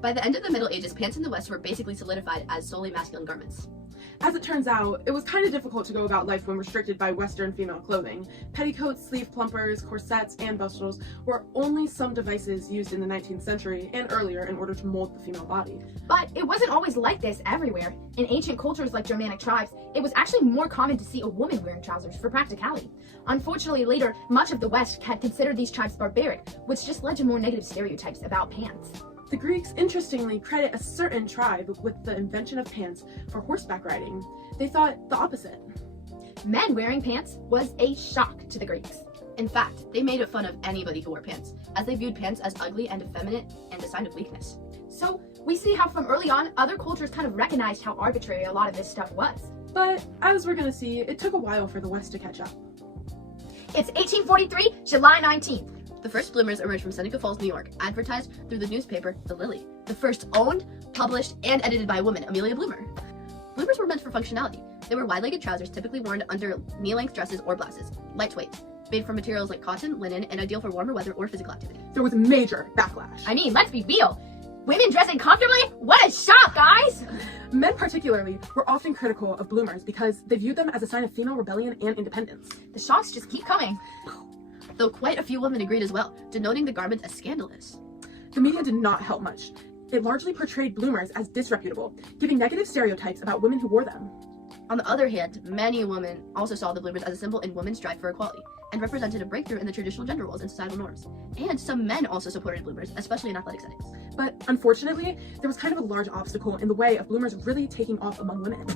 By the end of the Middle Ages, pants in the West were basically solidified as solely masculine garments. As it turns out, it was kind of difficult to go about life when restricted by Western female clothing. Petticoats, sleeve plumpers, corsets, and bustles were only some devices used in the 19th century and earlier in order to mold the female body. But it wasn't always like this everywhere. In ancient cultures like Germanic tribes, it was actually more common to see a woman wearing trousers for practicality. Unfortunately, later, much of the West had considered these tribes barbaric, which just led to more negative stereotypes about pants. The Greeks, interestingly, credit a certain tribe with the invention of pants for horseback riding. They thought the opposite. Men wearing pants was a shock to the Greeks. In fact, they made fun of anybody who wore pants, as they viewed pants as ugly and effeminate and a sign of weakness. So we see how from early on, other cultures kind of recognized how arbitrary a lot of this stuff was. But as we're gonna see, it took a while for the West to catch up. It's 1843, July 19th. The first bloomers emerged from Seneca Falls, New York, advertised through the newspaper The Lily, the first owned, published, and edited by a woman, Amelia Bloomer. Bloomers were meant for functionality. They were wide-legged trousers typically worn under knee-length dresses or blouses, lightweight, made from materials like cotton, linen, and ideal for warmer weather or physical activity. There was major backlash. I mean, let's be real. Women dressing comfortably? What a shock, guys! Men particularly were often critical of bloomers because they viewed them as a sign of female rebellion and independence. The shocks just keep coming. Though quite a few women agreed as well, denoting the garments as scandalous. The media did not help much. It largely portrayed bloomers as disreputable, giving negative stereotypes about women who wore them. On the other hand, many women also saw the bloomers as a symbol in women's strive for equality, and represented a breakthrough in the traditional gender roles and societal norms. And some men also supported bloomers, especially in athletic settings. But unfortunately, there was kind of a large obstacle in the way of bloomers really taking off among women.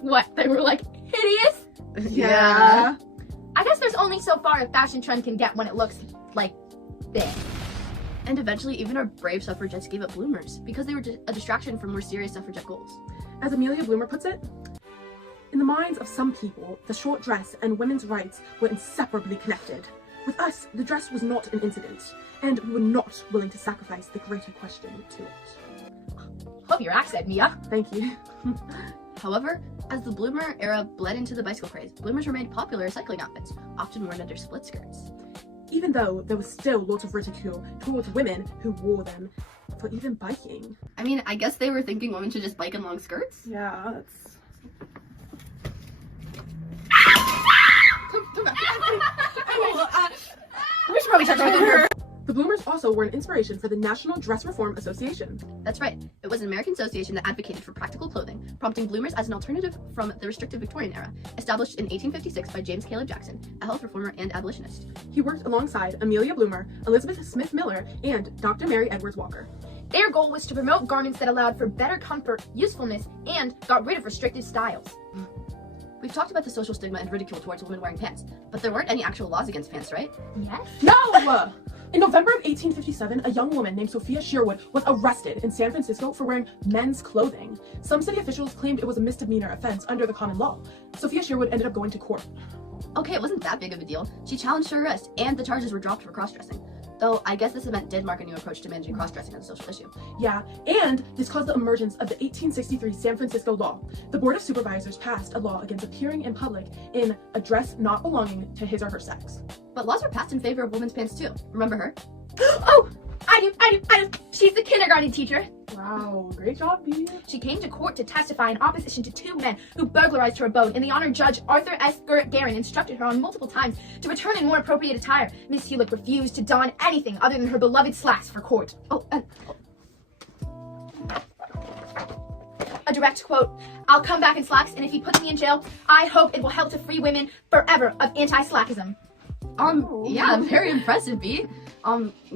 What? They were like hideous? Yeah. I guess there's only so far a fashion trend can get when it looks like this. And eventually, even our brave suffragettes gave up bloomers, because they were a distraction from more serious suffragette goals. As Amelia Bloomer puts it, in the minds of some people, the short dress and women's rights were inseparably connected. With us, the dress was not an incident, and we were not willing to sacrifice the greater question to it. Love your accent, Mia. Thank you. However, as the bloomer era bled into the bicycle craze, bloomers remained popular as cycling outfits, often worn under split skirts. Even though there was still lots of ridicule towards women who wore them for even biking. I mean, I guess they were thinking women should just bike in long skirts? Yeah, that's... Come back. We should probably touch on her. The bloomers also were an inspiration for the National Dress Reform Association. That's right. It was an American association that advocated for practical clothing, prompting bloomers as an alternative from the restrictive Victorian era, established in 1856 by James Caleb Jackson, a health reformer and abolitionist. He worked alongside Amelia Bloomer, Elizabeth Smith Miller, and Dr. Mary Edwards Walker. Their goal was to promote garments that allowed for better comfort, usefulness, and got rid of restrictive styles. We've talked about the social stigma and ridicule towards women wearing pants, but there weren't any actual laws against pants, right? Yes? No! In November of 1857, a young woman named Sophia Sherwood was arrested in San Francisco for wearing men's clothing. Some city officials claimed it was a misdemeanor offense under the common law. Sophia Sherwood ended up going to court. Okay, it wasn't that big of a deal. She challenged her arrest, and the charges were dropped for cross-dressing. Though, I guess this event did mark a new approach to managing cross-dressing as a social issue. Yeah, and this caused the emergence of the 1863 San Francisco Law. The Board of Supervisors passed a law against appearing in public in a dress not belonging to his or her sex. But laws were passed in favor of women's pants too. Remember her? Oh! I do. She's the kindergarten teacher. Wow, great job, Bea. She came to court to testify in opposition to two men who burglarized her abode, and the honored judge Arthur S. Guerin instructed her on multiple times to return in more appropriate attire. Miss Hewlett refused to don anything other than her beloved slacks for court. A direct quote, "I'll come back in slacks, and if he puts me in jail, I hope it will help to free women forever of anti-slackism." Yeah, very impressive, Bea.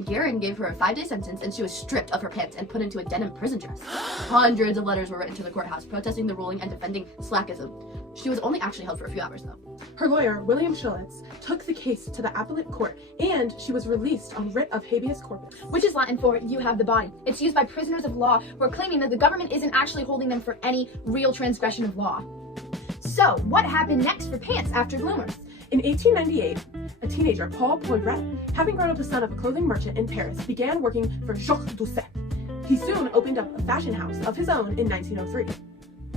Guerin gave her a 5-day sentence, and she was stripped of her pants and put into a denim prison dress. Hundreds of letters were written to the courthouse protesting the ruling and defending slackism. She was only actually held for a few hours, though. Her lawyer, William Schulitz, took the case to the appellate court, and she was released on writ of habeas corpus. Which is Latin for "you have the body." It's used by prisoners of law who are claiming that the government isn't actually holding them for any real transgression of law. So, what happened next for pants after bloomers? In 1898, a teenager, Paul Poiret, having grown up the son of a clothing merchant in Paris, began working for Jacques Doucet. He soon opened up a fashion house of his own in 1903.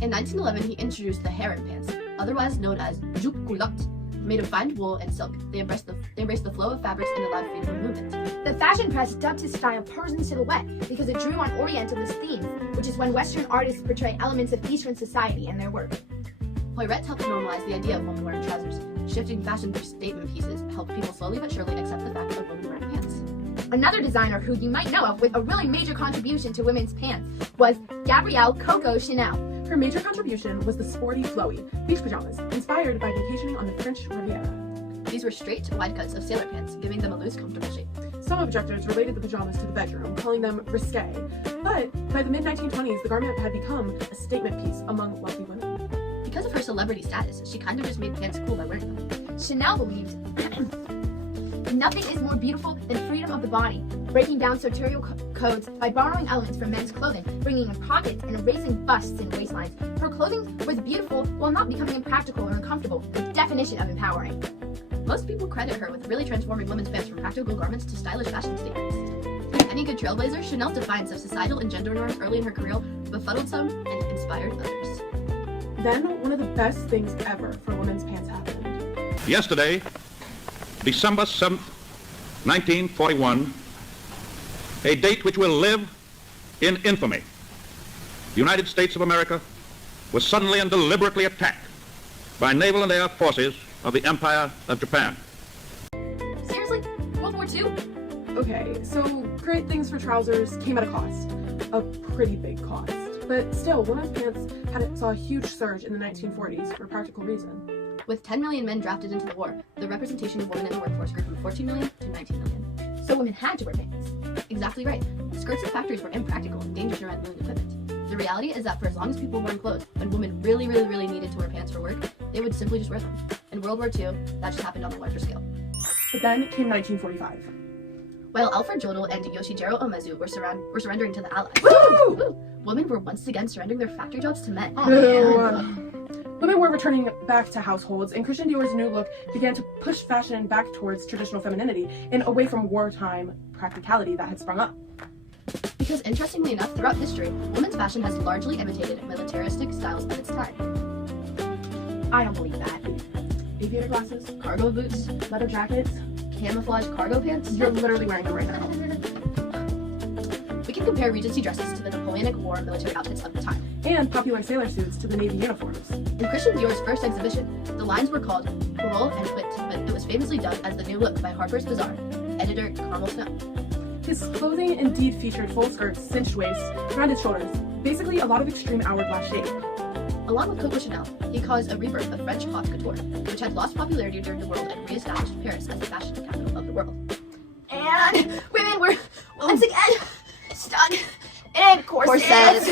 In 1911, he introduced the harem pants, otherwise known as jupe culotte, Made of fine wool and silk, they embraced the flow of fabrics and allowed freedom of movement. The fashion press dubbed his style Persian silhouette because it drew on Orientalist themes, which is when Western artists portray elements of Eastern society in their work. Hoyret helped normalize the idea of women wearing trousers. Shifting fashion through statement pieces helped people slowly but surely accept the fact of women wearing pants. Another designer who you might know of with a really major contribution to women's pants was Gabrielle Coco Chanel. Her major contribution was the sporty, flowy beach pajamas, inspired by vacationing on the French Riviera. These were straight, wide cuts of sailor pants, giving them a loose, comfortable shape. Some objectors related the pajamas to the bedroom, calling them risque, but by the mid-1920s, the garment had become a statement piece among wealthy women. Because of her celebrity status, she kind of just made pants cool by wearing them. Chanel believed nothing is more beautiful than freedom of the body, breaking down sartorial codes by borrowing elements from men's clothing, bringing in pockets and erasing busts and waistlines. Her clothing was beautiful while not becoming impractical or uncomfortable, the definition of empowering. Most people credit her with really transforming women's pants from practical garments to stylish fashion statements. Like any good trailblazer, Chanel's defiance of societal and gender norms early in her career befuddled some and inspired others. Then, one of the best things ever for women's pants happened. Yesterday, December 7th, 1941, a date which will live in infamy. The United States of America was suddenly and deliberately attacked by naval and air forces of the Empire of Japan. Seriously? World War II? Okay, so great things for trousers came at a cost. A pretty big cost. But still, women's pants saw a huge surge in the 1940s for a practical reason. With 10 million men drafted into the war, the representation of women in the workforce grew from 14 million to 19 million. So women had to wear pants. Exactly right. Skirts in factories were impractical and dangerous around moving equipment. The reality is that for as long as people were wearing clothes, when women really needed to wear pants for work, they would simply just wear them. In World War II, that just happened on a larger scale. But then came 1945. While Alfred Jodl and Yoshijiro Omezu were surrendering to the Allies, Woo! women were once again surrendering their factory jobs to men. Oh, man. Women were returning back to households, and Christian Dior's new look began to push fashion back towards traditional femininity and away from wartime practicality that had sprung up. Because interestingly enough, throughout history, women's fashion has largely imitated militaristic styles of its time. I don't believe that. Aviator glasses, Cargo boots, leather jackets. camouflage cargo pants. You're literally wearing them right now. We can compare Regency dresses to the Napoleonic War military outfits of the time. And popular sailor suits to the Navy uniforms. In Christian Dior's first exhibition, the lines were called Parole and Wit, but it was famously dubbed as the New Look by Harper's Bazaar editor Carmel Snow. His clothing indeed featured full skirts, cinched waists, rounded shoulders, basically a lot of extreme hourglass shape. Along with Coco Chanel, he caused a rebirth of French haute couture, which had lost popularity during the world and re-established Paris as the fashion capital of the world. And women were once again stuck in corsets.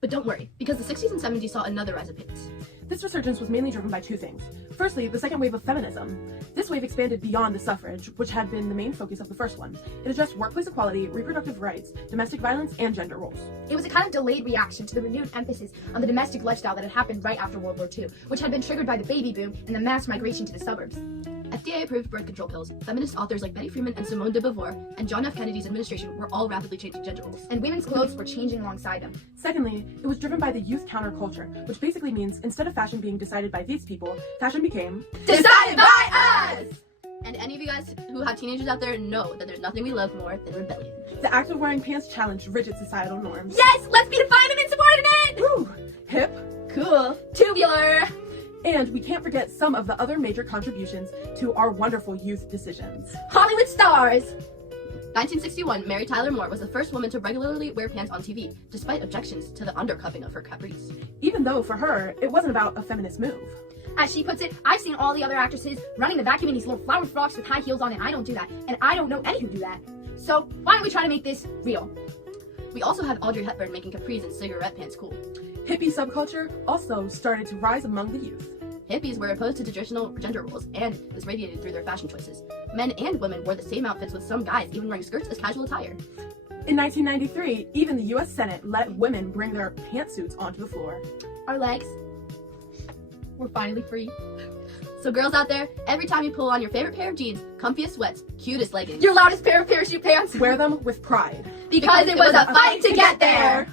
But don't worry, because the 60s and 70s saw another rise of pants. This resurgence was mainly driven by two things. Firstly, the second wave of feminism. This wave expanded beyond the suffrage, which had been the main focus of the first one. It addressed workplace equality, reproductive rights, domestic violence, and gender roles. It was a kind of delayed reaction to the renewed emphasis on the domestic lifestyle that had happened right after World War II, which had been triggered by the baby boom and the mass migration to the suburbs. FDA-approved birth control pills, feminist authors like Betty Friedan and Simone de Beauvoir, and John F. Kennedy's administration were all rapidly changing gender roles. And women's clothes were changing alongside them. Secondly, it was driven by the youth counterculture, which basically means instead of fashion being decided by these people, fashion became Decided by us! And any of you guys who have teenagers out there know that there's nothing we love more than rebellion. the act of wearing pants challenged rigid societal norms. Yes, let's be defined and insubordinate! Woo! Hip. Cool. Tubular! And we can't forget some of the other major contributions to our wonderful youth decisions. Hollywood stars! 1961, Mary Tyler Moore was the first woman to regularly wear pants on TV, despite objections to the undercuffing of her capris. Even though for her, it wasn't about a feminist move. As she puts it, I've seen all the other actresses running the vacuum in these little flower frocks with high heels on, and I don't do that. And I don't know any who do that. So why don't we try to make this real? We also have Audrey Hepburn making capris and cigarette pants cool. Hippie subculture also started to rise among the youth. Hippies were opposed to traditional gender roles, and this radiated through their fashion choices. Men and women wore the same outfits, with some guys even wearing skirts as casual attire. In 1993, even the US Senate let women bring their pantsuits onto the floor. Our legs were finally free. So girls out there, every time you pull on your favorite pair of jeans, comfiest sweats, cutest leggings, Your loudest pair of parachute pants. Wear them with pride. Because it was a fight to get there.